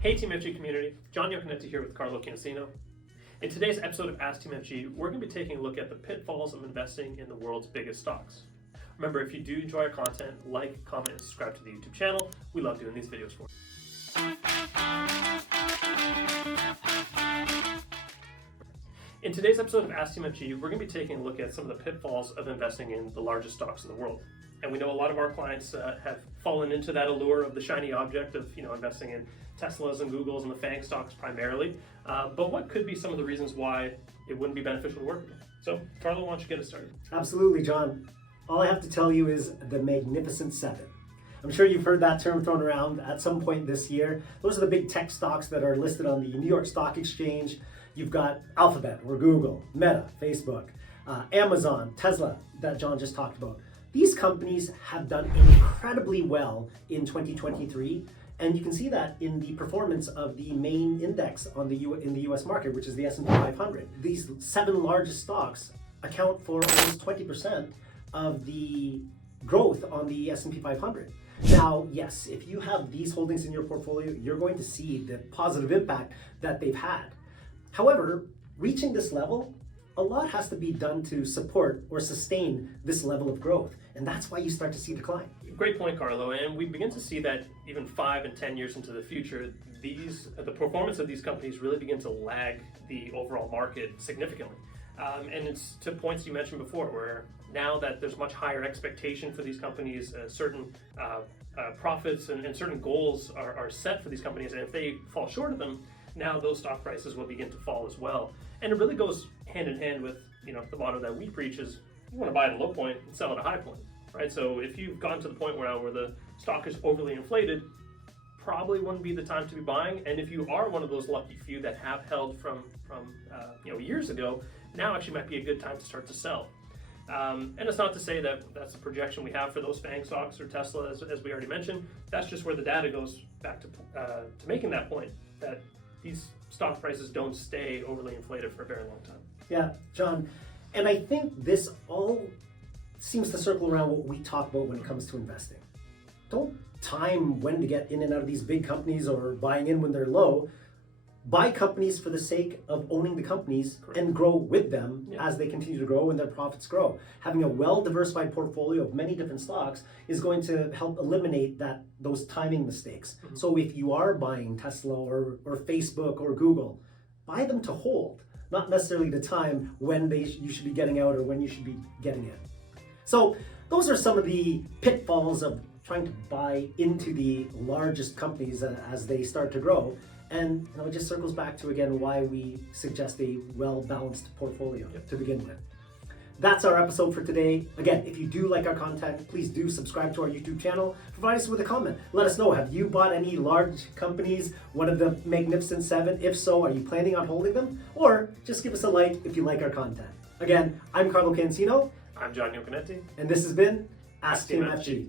Hey Team FG community, John Iaconetti here with Carlo, Cansino. In today's episode of Ask Team FG, we're going to be taking a look at the pitfalls of investing in the world's biggest stocks. Remember, if you do enjoy our content, like, comment, and subscribe to the YouTube channel. We love doing these videos for you. In today's episode of Ask Team FG, we're going to be taking a look at some of the pitfalls of investing in the largest stocks in the world. And we know a lot of our clients have fallen into that allure of the shiny object of investing in Teslas and Googles and the FANG stocks primarily. But what could be some of the reasons why it wouldn't be beneficial to work with them? So, Carlo, why don't you get us started? Absolutely, John. All I have to tell you is the Magnificent Seven. I'm sure you've heard that term thrown around at some point this year. Those are the big tech stocks that are listed on the New York Stock Exchange. You've got Alphabet or Google, Meta, Facebook, Amazon, Tesla that John just talked about. These companies have done incredibly well in 2023, and you can see that in the performance of the main index on in the US market, which is the S&P 500. These seven largest stocks account for almost 20% of the growth on the S&P 500. Now, yes, if you have these holdings in your portfolio, you're going to see the positive impact that they've had. However, reaching this level, a lot has to be done to support or sustain this level of growth, and that's why you start to see decline. Great point, Carlo, and we begin to see that even 5 and 10 years into the future, the performance of these companies really begin to lag the overall market significantly. And it's to points you mentioned before, where now that there's much higher expectation for these companies, certain profits and certain goals are set for these companies, and if they fall short of them, now those stock prices will begin to fall as well. And it really goes hand in hand with the motto that we preach is you want to buy at a low point and sell at a high point, right? So if you've gotten to the point where the stock is overly inflated, probably wouldn't be the time to be buying. And if you are one of those lucky few that have held from years ago, now actually might be a good time to start to sell. And it's not to say that that's the projection we have for those FANG stocks or Tesla, as we already mentioned. That's just where the data goes back to making that point, that these stock prices don't stay overly inflated for a very long time. Yeah, John, and I think this all seems to circle around what we talk about when it comes to investing. Don't time when to get in and out of these big companies or buying in when they're low. Buy companies for the sake of owning the companies. Correct. And grow with them as they continue to grow and their profits grow. Having a well-diversified portfolio of many different stocks is going to help eliminate those timing mistakes. Mm-hmm. So if you are buying Tesla or Facebook or Google, buy them to hold, not necessarily the time when you should be getting out or when you should be getting in. So those are some of the pitfalls of trying to buy into the largest companies as they start to grow. And it just circles back to, again, why we suggest a well-balanced portfolio to begin with. That's our episode for today. Again, if you do like our content, please do subscribe to our YouTube channel. Provide us with a comment. Let us know, have you bought any large companies, one of the Magnificent Seven? If so, are you planning on holding them? Or just give us a like if you like our content. Again, I'm Carlo Cansino. I'm John Iaconetti. And this has been Ask Team FG.